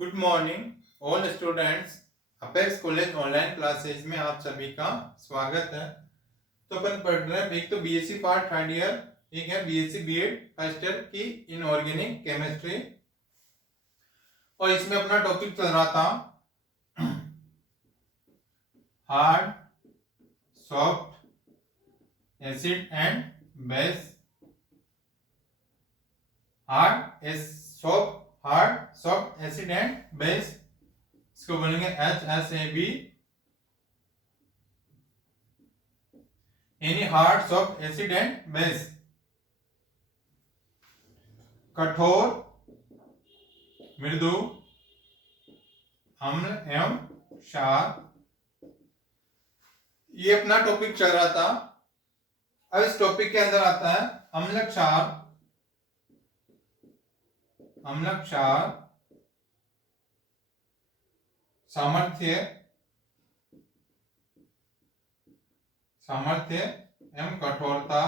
Good morning all students. Apex college online classes में आप सभी का स्वागत है। तो अपन पढ़ रहे हैं, एक तो बीएससी पार्ट थर्ड ईयर, एक है बीएससी बीएड फर्स्ट ईयर की इनऑर्गेनिक केमिस्ट्री। और इसमें अपना टॉपिक चल रहा था hard, soft, acid and base. Hard soft acid and base, इसको बोलेंगे HSAB। यानी hard soft acid and base. कठोर, मृदु, अम्ल एवं क्षार, ये अपना टॉपिक चल रहा था। अब इस टॉपिक के अंदर आता है अम्ल क्षार। अम्ल क्षार, सामर्थ्य एवं कठोरता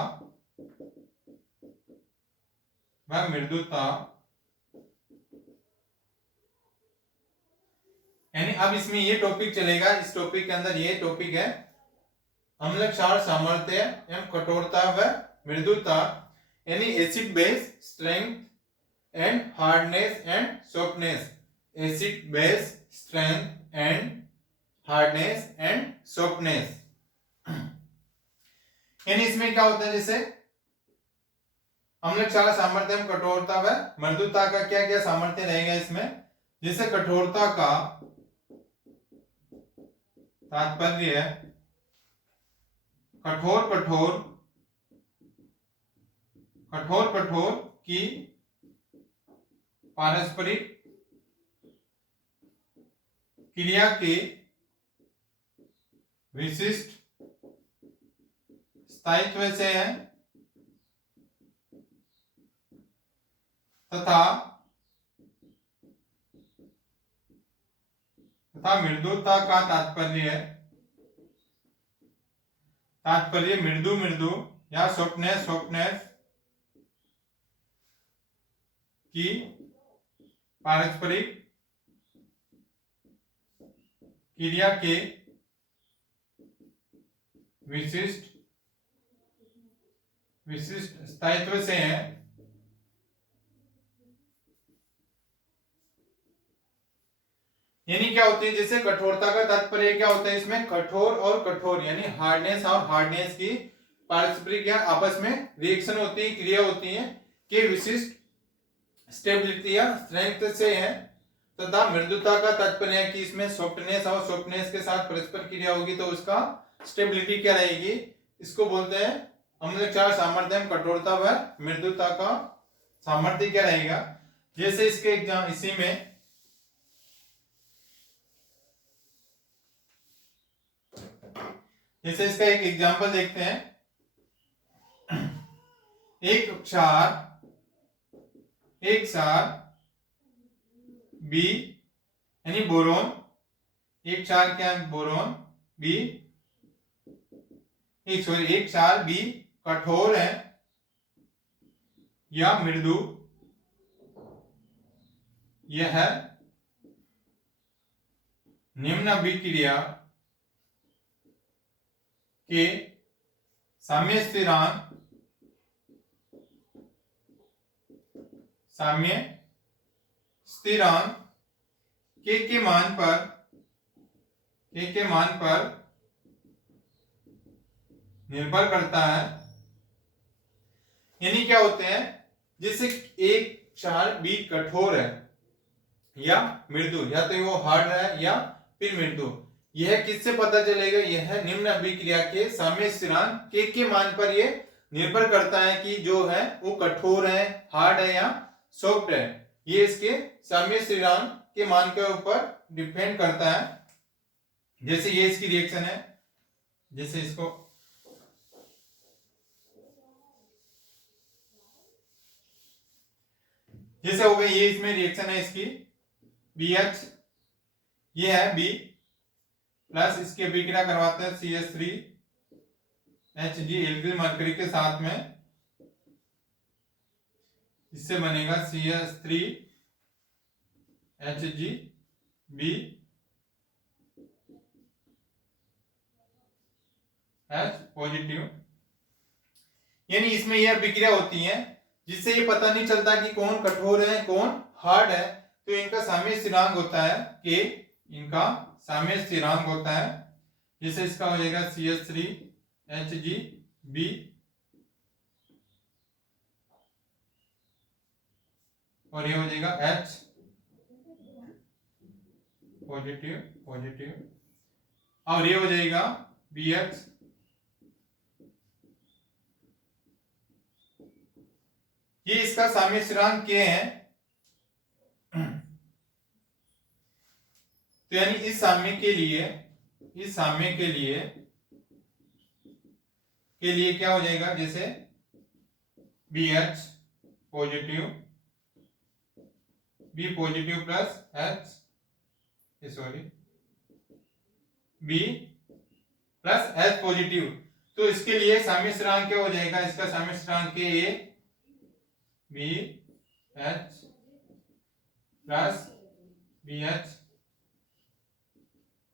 व मृदुता। यानी अब इसमें ये टॉपिक चलेगा। इस टॉपिक के अंदर ये टॉपिक है अम्ल क्षार, सामर्थ्य एवं कठोरता व मृदुता। यानी acid base strength and hardness and softness. Acid base strength and hardness and softness. यानी इसमें क्या होता है, जैसे अम्ल क्षार, सामर्थ्य एवं कठोरता व मृदुता का क्या क्या सामर्थ्य रहेगा इसमें। जैसे कठोरता का तात्पर्य है कठोर की पारस्परिक क्रिया के विशिष्ट स्थायित्व से है तथा मृदुता का तात्पर्य मृदु या सॉफ्टनेस की पारस्परिक क्रिया के विशिष्ट स्थायित्व से है। यानी क्या होती है, जैसे कठोरता का तात्पर्य क्या होता है, इसमें कठोर और कठोर यानी हार्डनेस और हार्डनेस की पारस्परिक या आपस में रिएक्शन होती है, क्रिया होती है कि विशिष्ट स्टेबिलिटी या स्ट्रेंथ से है। तथा मृदुता का तात्पर्य है कि इसमें सॉफ्टनेस और सॉफ्टनेस के साथ परस्पर क्रिया होगी तो उसका स्टेबिलिटी क्या रहेगी। इसको बोलते हैं अम्ल क्षार, सामर्थ्य एवं कठोरता व मृदुता का सामर्थ्य क्या रहेगा। जैसे इसके एग्जाम इसी में जैसे इसका एक एग्जांपल देखते हैं। एक क्षार बी यानी बोरोन, एक क्षार क्या है बोरोन बी, एक क्षार बी कठोर है या मृदु, यह निम्न अभिक्रिया के साम्य स्थिरांक के मान पर निर्भर करता है। यानी क्या होते हैं, जैसे एक क्षार बी कठोर है या मृदु, या तो वो हार्ड है या फिर मृदु, यह किससे पता चलेगा, यह निम्न अभिक्रिया के साम्य स्थिरांक के मान पर यह निर्भर करता है कि जो है वो कठोर है, हार्ड है या सॉफ्ट है। ये इसके साम्य स्थिरांक के मान के ऊपर डिपेंड करता है। जैसे ये इसकी रिएक्शन है, जैसे इसको जैसे हो गई, ये इसमें रिएक्शन है इसकी BH, ये है B प्लस इसकी अभिक्रिया करवाते हैं CH3HG मरकरी के साथ में, इससे बनेगा CH3 HgB H पॉजिटिव। यानी इसमें यह अभिक्रिया होती है जिससे ये पता नहीं चलता कि कौन कठोर है कौन हार्ड है। तो इनका साम्य स्थिरांक होता है K, इनका साम्य स्थिरांक होता है। जैसे इसका हो जाएगा CH3HgB और ये हो जाएगा H पॉजिटिव पॉजिटिव और ये हो जाएगा BH ये इसका साम्य स्थिरांक K है। तो यानी इस साम्य के लिए क्या हो जाएगा, जैसे BH positive B positive plus H B plus H positive. तो इसके लिए साम्य स्थिरांक क्या हो जाएगा, इसका साम्य स्थिरांक के A B H plus BH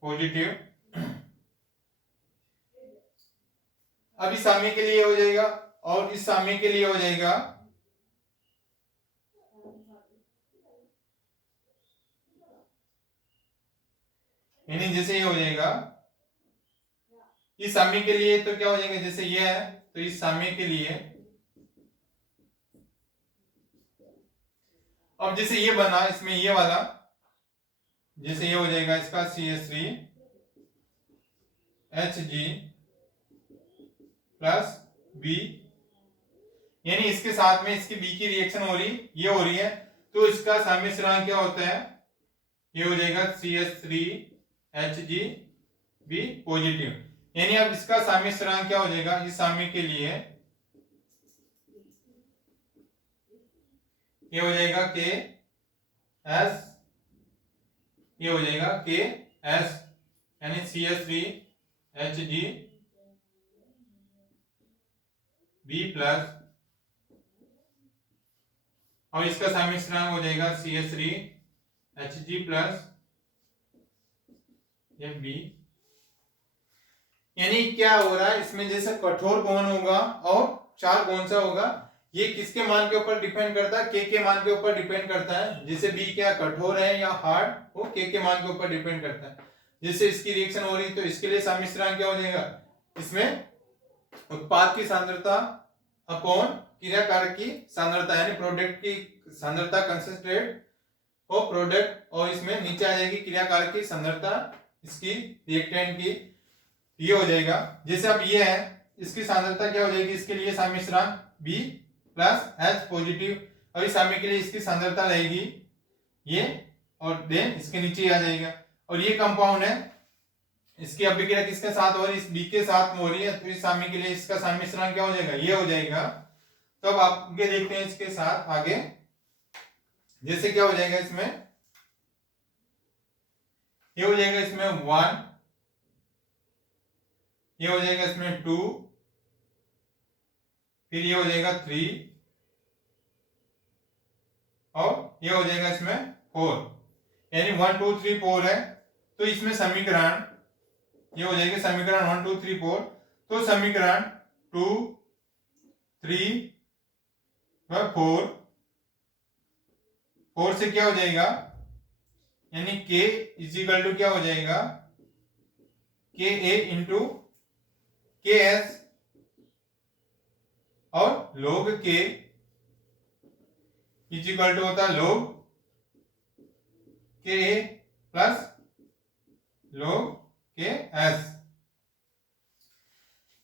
positive. अब इस साम्य के लिए हो जाएगा और इस साम्य के लिए हो जाएगा यानी जैसे ये हो जाएगा इस साम्य के लिए तो क्या हो जाएगा, जैसे ये है तो इस साम्य के लिए अब जैसे ये बना इसमें ये वाला, जैसे ये हो जाएगा इसका CH3HG प्लस B यानी इसके साथ में इसकी B की रिएक्शन हो रही है तो इसका साम्य स्थिरांक क्या होता है, ये हो जाएगा CH3HG B पॉजिटिव। यानी अब इसका साम्य स्थिरांक क्या हो जाएगा, इस साम्य के लिए ये हो जाएगा KS, ये हो जाएगा KS यानी CH3HG B प्लस और इसका साम्य स्थिरांक हो जाएगा CH3HG प्लस ये B। यानी क्या हो रहा है इसमें, जैसे कठोर कौन होगा और क्षार कौन सा होगा, ये किसके मान के ऊपर डिपेंड करता है, के मान के ऊपर डिपेंड करता है। जैसे B क्या कठोर है या हार्ड, वो के मान के ऊपर डिपेंड करता है। जैसे इसकी रिएक्शन हो रही तो इसके लिए साम्य स्थिरांक क्या हो जाएगा, इसमें उत्पाद की सांद्रता अपॉन क्रियाकारक की सांद्रता यानी प्रोडक्ट की सांद्रता कंसंट्रेट और प्रोडक्ट, और इसमें नीचे आ जाएगी क्रियाकारक की सांद्रता इसकी रिएक्टेंट की, ये हो जाएगा। जैसे अब ये है इसकी सांद्रता क्या हो जाएगी, इसके लिए साम्य स्थिरांक B प्लस H पॉजिटिव और इस साम्य के लिए इसकी सांद्रता रहेगी ये और देन इसके नीचे आ जाएगा। और ये कंपाउंड है इसकी अभिक्रिया किसके साथ हो रही है, इस B के साथ हो रही है तो इस साम्य के लिए इसका साम्य स्थिरांक क्या हो जाएगा, ये हो जाएगा। तो अब आगे देखते हैं इसके साथ आगे, जैसे क्या हो जाएगा इसमें, ये हो जाएगा इसमें 1, ये हो जाएगा इसमें 2, फिर ये हो जाएगा 3 और ये हो जाएगा इसमें 4, यानी 1 2 3 4 है। तो इसमें समीकरण ये हो जाएगा समीकरण 1 2 3 4। तो समीकरण 2 3 व 4 से क्या हो जाएगा, यानी K इजिकल टू क्या हो जाएगा, KA इंटू KS और log K इजिकल टू होता है log KA plus log KS।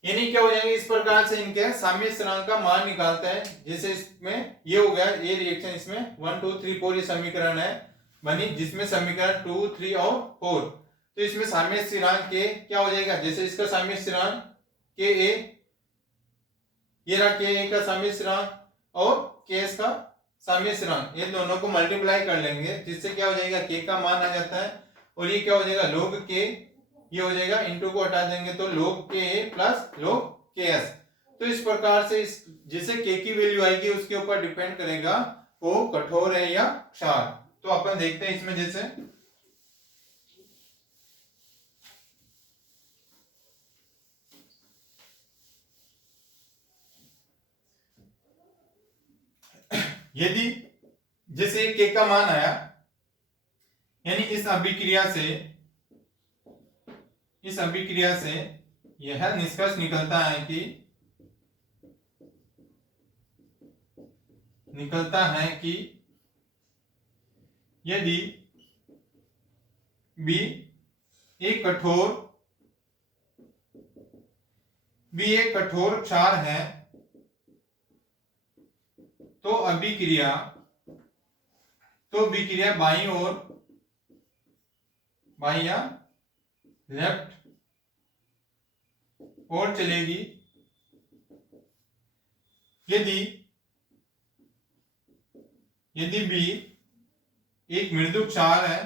यानी क्या हो जाएंगे, इस प्रकार से इनके साम्य स्थिरांक का मान निकालते हैं। जैसे इसमें ये हो गया ये रिएक्शन, इसमें 1 2 3 4 ये समीकरण है बनी, जिसमें समीकरण 2 3 और 4। तो इसमें साम्य स्थिरांक के क्या हो जाएगा, जैसे इसका साम्य स्थिरांक के ए, ये रहा के ए का साम्य स्थिरांक और के एस का साम्य स्थिरांक, ये दोनों को मल्टीप्लाई कर लेंगे जिससे क्या हो जाएगा के का मान आ जाता है और ये क्या हो जाएगा log के, ये हो जाएगा इनटू को हटा देंगे तो log के ए प्लस log के एस। तो इस प्रकार से इस जिसे के की वैल्यू आएगी उसके ऊपर डिपेंड करेगा वो कठोर है या क्षार। तो अपन देखते हैं इसमें जैसे यदि जैसे के का मान आया, यानी इस अभिक्रिया से यह निष्कर्ष निकलता है कि यदि B एक कठोर क्षार है तो अभिक्रिया बाईं या लेफ्ट और चलेगी। यदि B एक मृदु क्षार है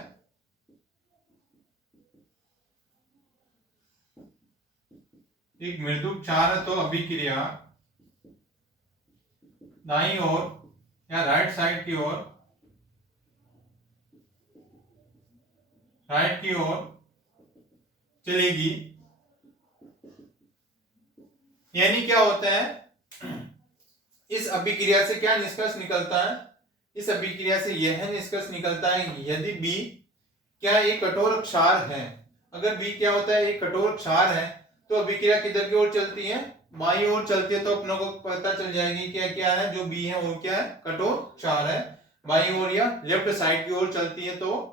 तो अभिक्रिया दाईं ओर या राइट साइड की ओर चलेगी। यानी क्या होता है, इस अभिक्रिया से क्या निष्कर्ष निकलता है, इस अभिक्रिया से यह निष्कर्ष निकलता है यदि B क्या एक कठोर क्षार है, अगर B क्या होता है एक कठोर क्षार है तो अभिक्रिया किधर की ओर चलती है, बाईं ओर चलती है। तो अपनों को पता चल जाएगी क्या क्या है, जो B है वो क्या है कठोर क्षार है, बाईं ओर या लेफ्ट साइड की ओर चलती है तो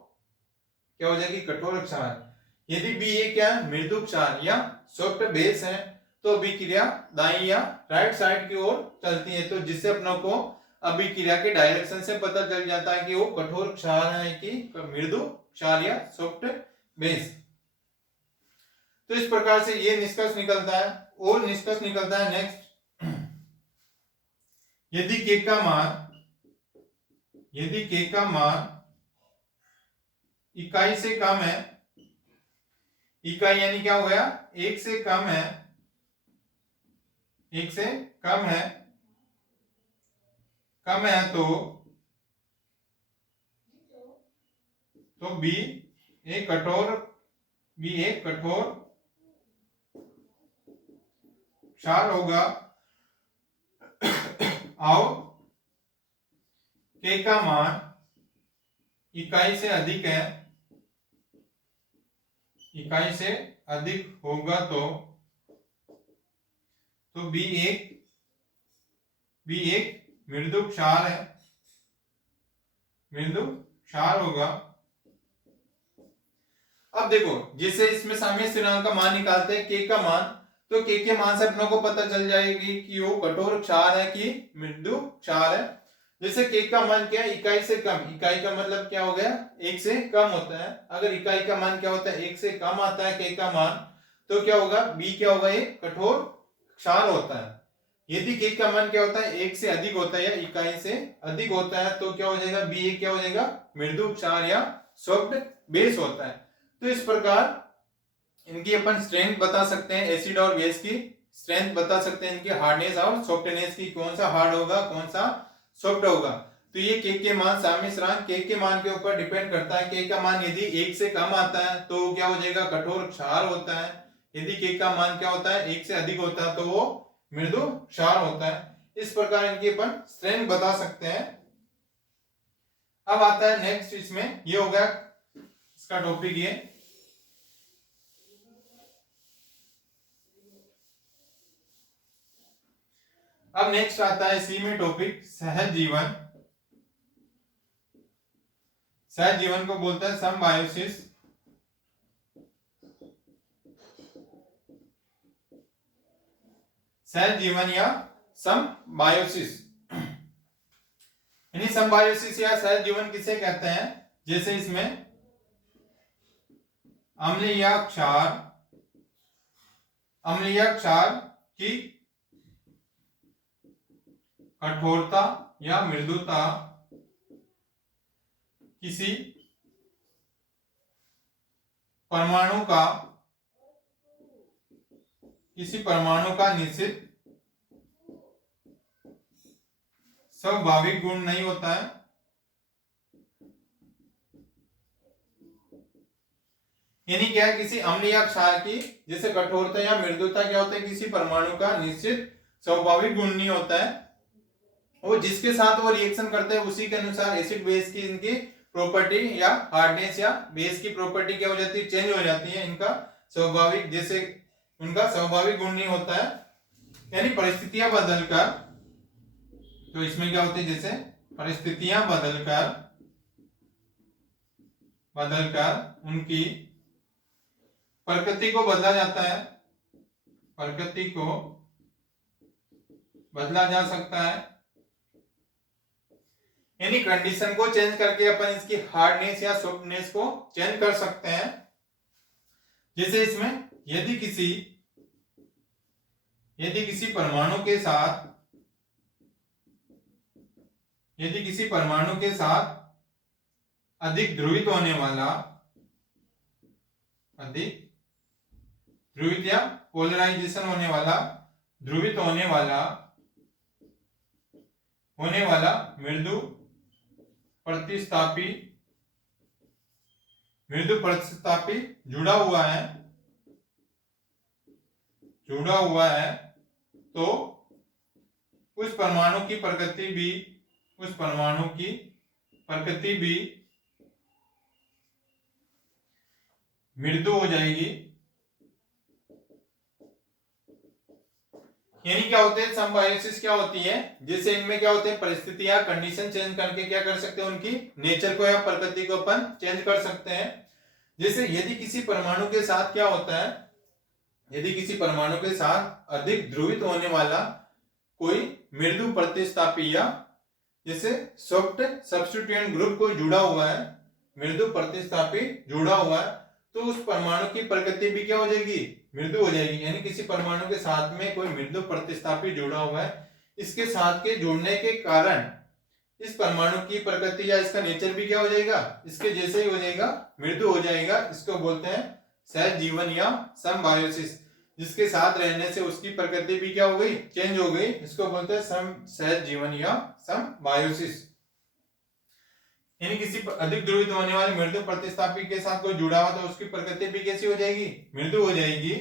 क्या हो जाएगी कठोर क्षार। यदि B ये क्या है मृदु क्षार या सॉफ्ट बेस है तो अभिक्रिया दाईं या राइट साइड की ओर चलती है, तो जिससे अपनों को अभिक्रिया के डायरेक्शन से पता चल जाता है कि वो कठोर क्षार है कि मृदु क्षार या सॉफ्ट बेस। तो इस प्रकार से ये निष्कर्ष निकलता है। और निष्कर्ष निकलता है नेक्स्ट, यदि K का मान इकाई से कम है, इकाई यानी क्या हो गया एक से कम है तो B एक कठोर क्षार होगा और K का मान इकाई से अधिक होगा तो B एक मृदु क्षार होगा। अब देखो जैसे इसमें साम्य स्थिरांक का मान निकालते हैं K का मान, तो K के मान से अपनों को पता चल जाएगी कि वो कठोर क्षार है कि मृदु क्षार है। जैसे K का मान क्या है इकाई से कम, इकाई का मतलब क्या हो गया एक से कम होता है। अगर इकाई का मान क्या होता है एक से कम आता है K का मान, तो क्या होगा B क्या होगा ये कठोर क्षार होता है। यदि K का मान क्या होता है एक से अधिक होता है या इकाई से अधिक होता है तो क्या हो जाएगा B क्या हो जाएगा मृदु क्षार या सॉफ्ट बेस होता है। तो इस प्रकार इनकी अपन स्ट्रेंथ बता सकते हैं, एसिड और बेस की स्ट्रेंथ बता सकते हैं, इनकी हार्डनेस और सॉफ्टनेस की, कौन सा हार्ड होगा कौन सा सॉफ्ट होगा। तो ये K के मान साम्य स्थिरांक K के मान के ऊपर डिपेंड करता है। K का मान यदि एक से कम आता है तो क्या हो जाएगा कठोर क्षार होता है, यदि K का मान क्या होता है एक से अधिक होता है तो वो मृदु क्षार होता है। इस प्रकार इनकी अपन स्ट्रेंथ बता सकते हैं। अब आता है नेक्स्ट, इसमें ये हो गया इसका टॉपिक ये। अब नेक्स्ट आता है इसी में टॉपिक सहज जीवन। सहज जीवन को बोलते हैं समबायोसिस। सहज जीवन या समबायोसिस, यानी समबायोसिस या सहज जीवन किसे कहते हैं, जैसे इसमें अम्लीय क्षार की कठोरता या मृदुता किसी परमाणु का निश्चित स्वाभाविक गुण नहीं होता है। यानी क्या है, किसी अम्ल या क्षार की जैसे कठोरता या मृदुता क्या होता है, किसी परमाणु का निश्चित स्वाभाविक गुण नहीं होता है, वो जिसके साथ वो रिएक्शन करते हैं उसी के अनुसार एसिड बेस की इनकी प्रॉपर्टी या हार्डनेस या बेस की प्रॉपर्टी क्या हो जाती है, चेंज हो जाती है। इनका स्वाभाविक जैसे उनका स्वाभाविक गुण नहीं होता है, यानी परिस्थितियां बदलकर, तो इसमें क्या होती है, जैसे परिस्थितियां बदलकर बदलकर उनकी प्रकृति को बदला जाता है, प्रकृति को बदला जा सकता है, यानी कंडीशन को चेंज करके अपन इसकी हार्डनेस या सॉफ्टनेस को चेंज कर सकते हैं। जैसे इसमें यदि किसी परमाणु के साथ अधिक ध्रुवित या पोलराइजेशन ध्रुवित होने वाला मृदु प्रतिस्थापी जुड़ा हुआ है, तो उस परमाणु की प्रकृति भी मृदु हो जाएगी। यानी क्या होते हैं, सिम्बायोसिस क्या होती है, जैसे इनमें क्या होते हैं, परिस्थितियां कंडीशन चेंज करके क्या कर सकते हैं, उनकी नेचर को या प्रकृति को अपन चेंज कर सकते हैं। जैसे यदि किसी परमाणु के साथ क्या होता है, यदि किसी परमाणु के साथ अधिक ध्रुवित होने वाला कोई मृदु प्रतिस्थापी या जैसे सॉफ्ट सब्स्टिट्यूएंट ग्रुप कोई जुड़ा हुआ है, मृदु प्रतिस्थापी जुड़ा हुआ है, तो उस परमाणु की प्रकृति भी क्या हो जाएगी, मृदु हो जाएगी। यानी किसी परमाणु के साथ में कोई मृदु प्रतिस्थापी जुड़ा हुआ है, इसके साथ के जुड़ने के कारण इस परमाणु की प्रकृति या इसका नेचर भी क्या हो जाएगा, इसके जैसे ही हो जाएगा, मृदु हो जाएगा। इसको बोलते हैं सहजीवन या सिम्बायोसिस। जिसके साथ रहने से उसकी प्रकृति भी क्या हो गई, चेंज हो गई, इसको बोलते हैं सहजीवन या सिम्बायोसिस। यानी किसी अधिक ध्रुवित होने वाले मृदु प्रतिस्थापी के साथ कोई जुड़ा हुआ तो उसकी प्रकृति भी कैसी हो जाएगी, मृदु हो जाएगी।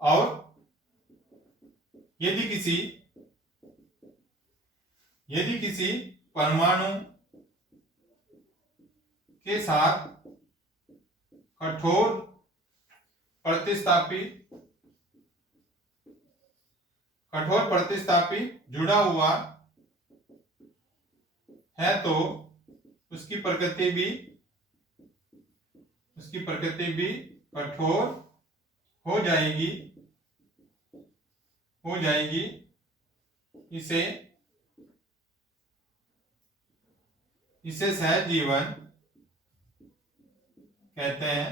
और यदि किसी परमाणु के साथ कठोर प्रतिस्थापी जुड़ा हुआ है, तो उसकी प्रकृति भी कठोर हो जाएगी। इसे सहजीवन कहते हैं।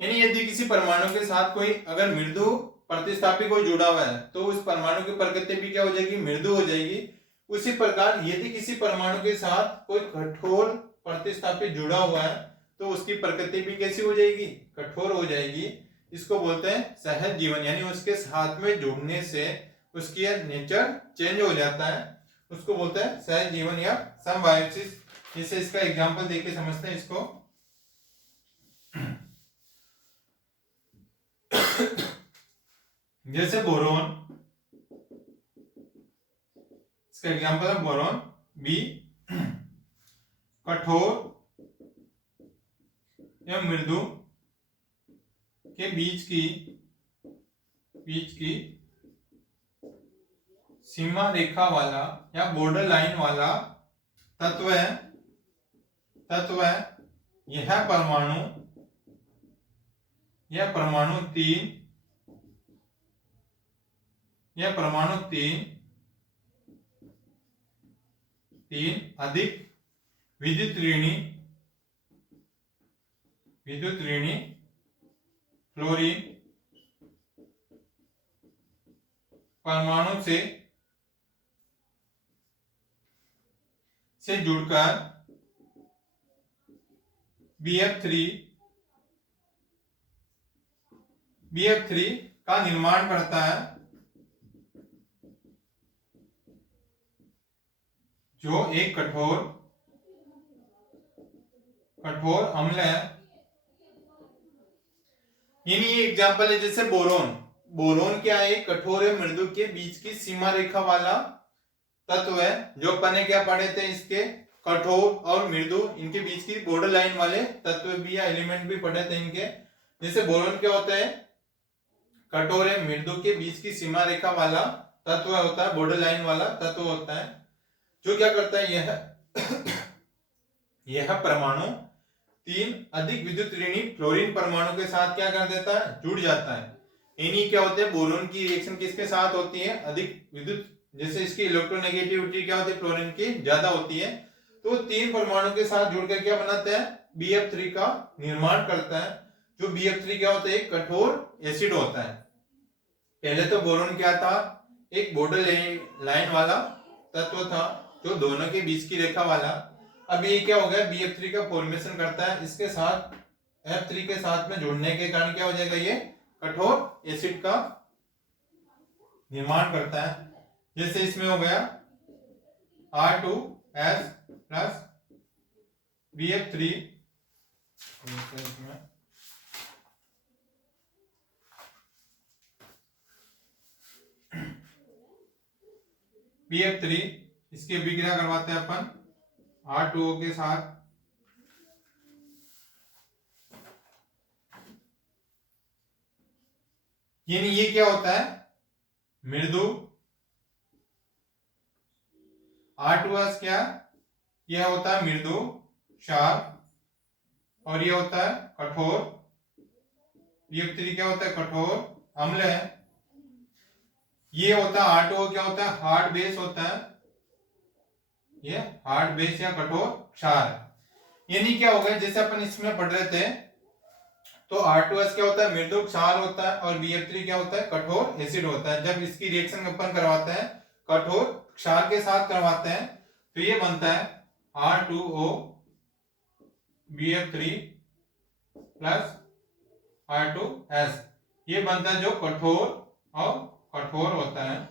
यानी यदि किसी परमाणु के साथ कोई अगर मृदु प्रतिस्थापी कोई जुड़ा हुआ है तो उस परमाणु की प्रकृति भी क्या हो जाएगी, मृदु हो जाएगी। उसी प्रकार यदि किसी परमाणु के साथ कोई कठोर प्रतिस्थापी जुड़ा हुआ है तो उसकी प्रकृति भी कैसी हो जाएगी, कठोर हो जाएगी। इसको बोलते हैं सहज जीवन, यानी उसके साथ में जुड़ने से उसकी नेचर चेंज हो जाता है, उसको बोलते हैं सहज जीवन या सिम्बायोसिस। जैसे इसका एग्जांपल देके समझते हैं इसको। जैसे बोरोन, इसका एग्जांपल है बोरोन बी कठोर या मृदु के बीच की सीमा रेखा वाला या बॉर्डर लाइन वाला तत्व है। यह परमाणु तीन अधिक विद्युत ऋणी फ्लोरीन परमाणु से जुड़कर BF3 का निर्माण करता है। जो एक कठोर अम्ल है, यानी ये एग्जांपल है जैसे बोरोन। बोरोन क्या है, कठोर है मृदु के बीच की सीमा रेखा वाला तत्व है। जो अपन ने क्या पढ़े थे, इसके कठोर और मृदु इनके बीच की बॉर्डर लाइन वाले तत्व भी या एलिमेंट भी पढ़े थे इनके। जैसे बोरोन क्या होता है, कठोर है मृदु के बीच की सीमा रेखा वाला तत्व होता है, बॉर्डर लाइन वाला तत्व होता है। जो क्या करता है, यह परमाणु 3 अधिक विद्युत ऋणी फ्लोरीन परमाणु के साथ क्या कर देता है, जुड़ जाता है। इन्हीं क्या होते हैं, बोरोन की रिएक्शन किसके साथ होती है, अधिक विद्युत, जैसे इसकी इलेक्ट्रोनेगेटिविटी क्या होती है, फ्लोरीन की ज्यादा होती है। तो 3 परमाणु के साथ जुड़कर क्या बनाता है, BF3 का निर्माण करता है। जो BF3 क्या होता है, एक कठोर एसिड होता है। पहले तो बोरोन क्या था, एक बॉर्डर लाइन वाला तत्व था, जो दोनों के बीच की रेखा वाला। अब ये क्या हो गया, BF3 का फॉर्मेशन करता है, इसके साथ F3 के साथ में जुड़ने के कारण क्या हो जाएगा, ये कठोर एसिड का निर्माण करता है। जैसे इसमें हो गया R2S प्लस BF3, BF3 इसकी अभिक्रिया करवाते हैं अपन R2O के साथ। यानी ये क्या होता है, मृदु, R2S क्या, यह होता है मृदु क्षार, और ये होता है कठोर। BF3 क्या होता है, कठोर अम्ल है। ये होता है R2O क्या होता है, हार्ड बेस होता है, ये हार्ड बेस या कठोर क्षार। यानी क्या होगा, जैसे अपन इसमें पढ़ रहे थे, तो R2S क्या होता है, मृदु क्षार होता है, और BF3 क्या होता है, कठोर एसिड होता है। जब इसकी रिएक्शन अपन करवाते हैं कठोर क्षार के साथ करवाते हैं, तो ये बनता है R2O BF3 प्लस R2S। ये बनता है जो कठोर और कठोर होता है।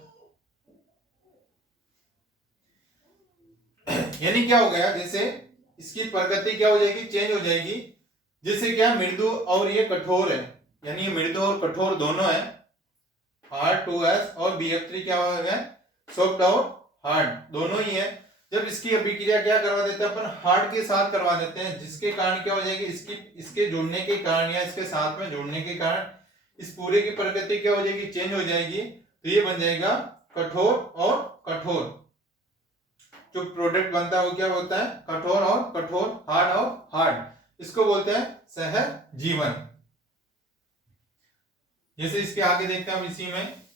यानी क्या हो गया, जैसे इसकी प्रकृति क्या हो जाएगी, चेंज हो जाएगी। जैसे क्या, मृदु और ये कठोर है, यानी मृदु और कठोर दोनों है। R2S और BF3 क्या हो गया, सॉफ्ट और हार्ड दोनों ही है। जब इसकी अभिक्रिया क्या करवा देते हैं अपन, हार्ड के साथ करवा देते हैं, जिसके कारण क्या हो जाएगी, इसके जुड़ने के कारण या इसके साथ में जुड़ने के कारण इस पूरे की प्रकृति क्या हो जाएगी, चेंज हो जाएगी। तो ये बन जाएगा कठोर और कठोर। जो प्रोडक्ट बनता है वो क्या होता है, कठोर और कठोर, हार्ड और हार्ड। इसको बोलते हैं सहजीवन। जैसे इसके आगे देखते हैं हम इसी में,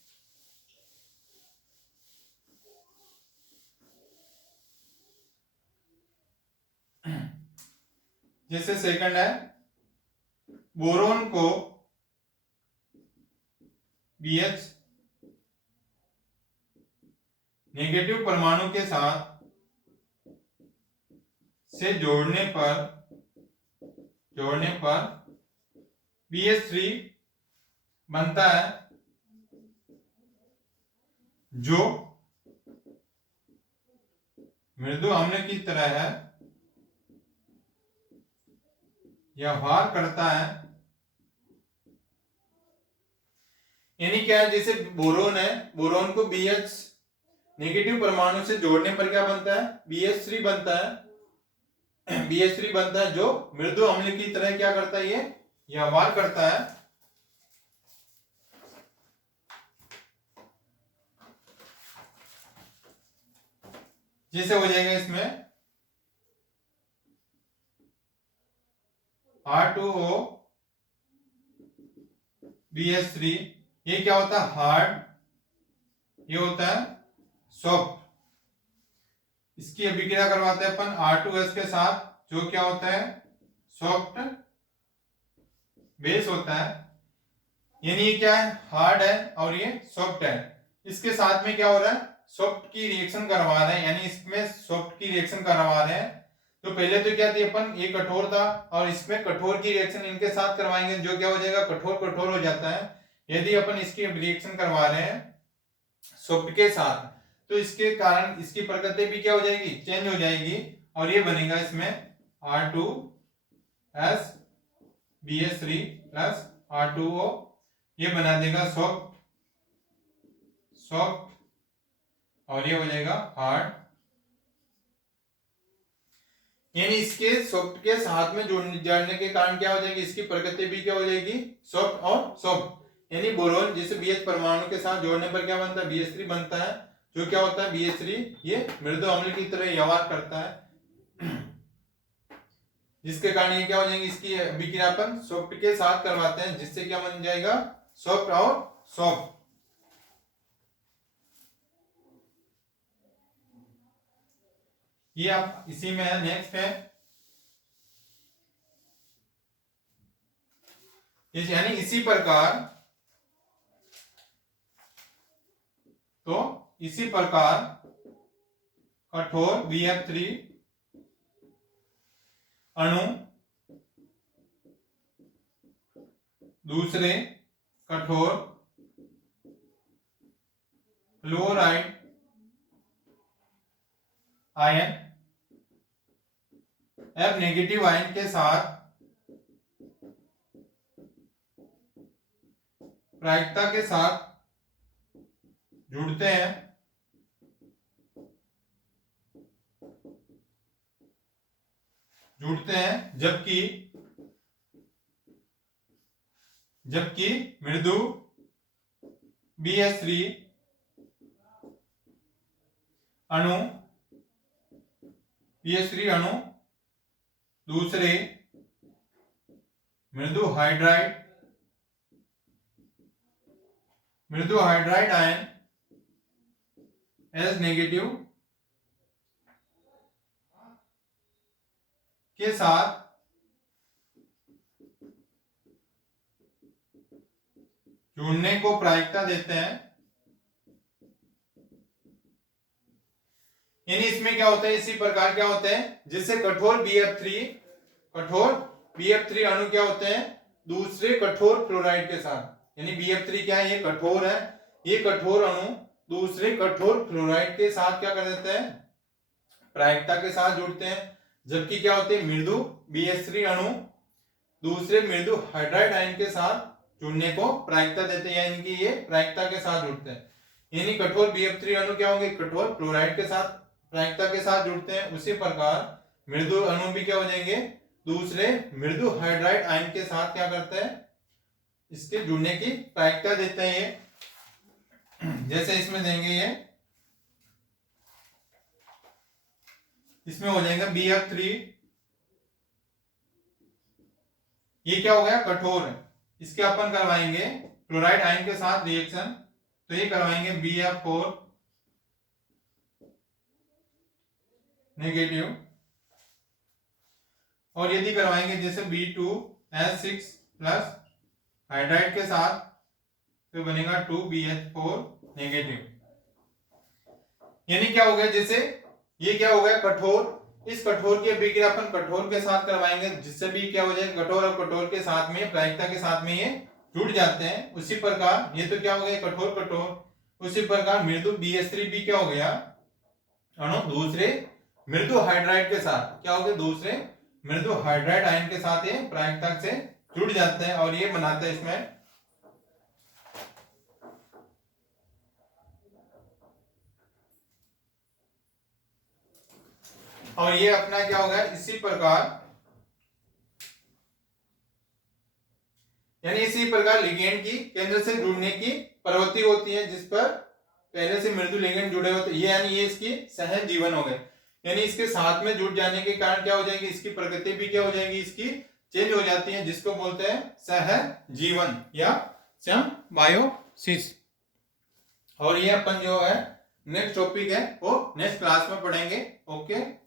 जैसे सेकंड है, बोरोन को BH नेगेटिव परमाणु के साथ से जोड़ने पर BH3 बनता है, जो मृदु अम्ल की तरह है, व्यवहार करता है। यानी क्या है, जैसे बोरोन है, बोरोन को BH नेगेटिव परमाणु से जोड़ने पर क्या बनता है, BH3 बनता है। BH3 बनता है जो मृदु अम्ल की तरह क्या करता है, ये व्यवहार करता है। जैसे हो जाएगा इसमें R2O BH3, ये क्या होता है, हार्ड, ये होता है सॉफ्ट। इसकी अभिक्रिया करवाते हैं अपन R2S के साथ, जो क्या होता है, सॉफ्ट बेस होता है। यानी ये क्या है, हार्ड है और ये सॉफ्ट है। इसके साथ में क्या हो रहा है, सॉफ्ट की रिएक्शन करवा रहे हैं, यानी इसमें सॉफ्ट की रिएक्शन करवा रहे हैं। तो पहले तो क्या थी अपन, ये कठोर था और इसमें कठोर की रिएक्शन इनके साथ करवाएंगे, जो क्या हो जाएगा, कठोर कठोर हो जाता है। यदि अपन इसकी रिएक्शन करवा रहे हैं सॉफ्ट के साथ, तो इसके कारण इसकी प्रकृति भी क्या हो जाएगी, चेंज हो जाएगी, और ये बनेगा इसमें R2S BH3 प्लस R2O, ये बना देगा सॉफ्ट, और ये हो जाएगा हार्ड। यानी इसके सॉफ्ट के साथ में जोड़ने के कारण क्या हो जाएगी, इसकी प्रकृति भी क्या हो जाएगी, सॉफ्ट और सॉफ्ट। यानी बोरोन जिसे BH परमाणु के साथ जोड़ने पर क्या बनता है, BH3 बनता है, जो क्या होता है BH3 ये मृदु अम्ल की तरह व्यवहार करता है, जिसके कारण ये क्या हो जाएंगे, इसकी अभिक्रियापन सॉफ्ट के साथ करवाते हैं, जिससे क्या बन जाएगा, सॉफ्ट और सॉफ्ट। ये आप इसी में है। नेक्स्ट है यानी इसी प्रकार, तो इसी प्रकार कठोर BF3 अणु दूसरे कठोर fluoride ion F negative ion के साथ प्रायिकता के साथ जुड़ते हैं, जबकि मृदु BH3 अणु दूसरे मृदु हाइड्राइड आयन एस नेगेटिव के साथ जुड़ने को प्रायिकता देते हैं। यानी इसमें क्या होता है, इसी प्रकार क्या होते हैं, जिससे कठोर BF3 अणु क्या होते हैं, दूसरे कठोर फ्लोराइड के साथ, यानी BF3 क्या है, ये कठोर है, ये कठोर अणु दूसरे कठोर फ्लोराइड के साथ क्या कर देते हैं, प्रायिकता के साथ जुड़ते हैं, जबकि क्या होते हैं, मृदु BH3 अणु दूसरे मृदु हाइड्राइड आयन के साथ जुड़ने को प्रायिकता देते हैं, यानी कि ये प्रायिकता के साथ जुड़ते हैं। यानी कठोर BF3 अणु क्या होंगे, कठोर फ्लोराइड के साथ प्रायिकता के साथ जुड़ते हैं, उसी प्रकार मृदु अणु भी क्या हो जाएंगे, दूसरे मृदु हाइड्राइड आयन के साथ क्या करते हैं, इसके जुड़ने की प्रायिकता देते हैं। ये जैसे इसमें देंगे, ये इसमें हो जाएगा BF3, ये क्या हो गया, कठोर है, इसके अपन करवाएंगे क्लोराइड आयन के साथ रिएक्शन, तो ये करवाएंगे BF4 नेगेटिव, और यदि करवाएंगे जैसे B2S6 प्लस हाइड्राइड के साथ, तो बनेगा 2BH4 नेगेटिव। यानी क्या हो गया, जैसे ये क्या हो गया, कठोर, इस कठोर की अभिक्रिया अपन कठोर के साथ करवाएंगे, जिससे भी क्या हो जाएगा, कठोर और कठोर के साथ में प्रायिकता के साथ में ये जुड़ जाते हैं। उसी प्रकार ये तो क्या हो गया, कठोर, उसी प्रकार मृदु BH3 भी क्या हो गया, अणु दूसरे मृदु हाइड्राइड के साथ क्या हो गया, दूसरे मृदु हाइड्राइड आयन के साथ ये प्रायिकता से जुड़ जाते हैं, और ये बनाते हैं इसमें और ये अपना क्या होगा, इसी प्रकार, यानी इसी प्रकार लिगेंड की केंद्र से जुड़ने की प्रवृत्ति होती है, जिस पर पहले से मृदु लिगेंड जुड़े होते हैं, यानी ये इसकी सहज जीवन हो गए, यानी इसके साथ में जुड़ जाने के कारण क्या हो जाएगी, इसकी प्रकृति भी क्या हो जाएगी, इसकी चेंज हो जाती है, जिसको बोलते हैं सहज जीवन या सिम्बायोसिस। और ये अपन जो है नेक्स्ट टॉपिक है वो नेक्स्ट क्लास में पढ़ेंगे। ओके।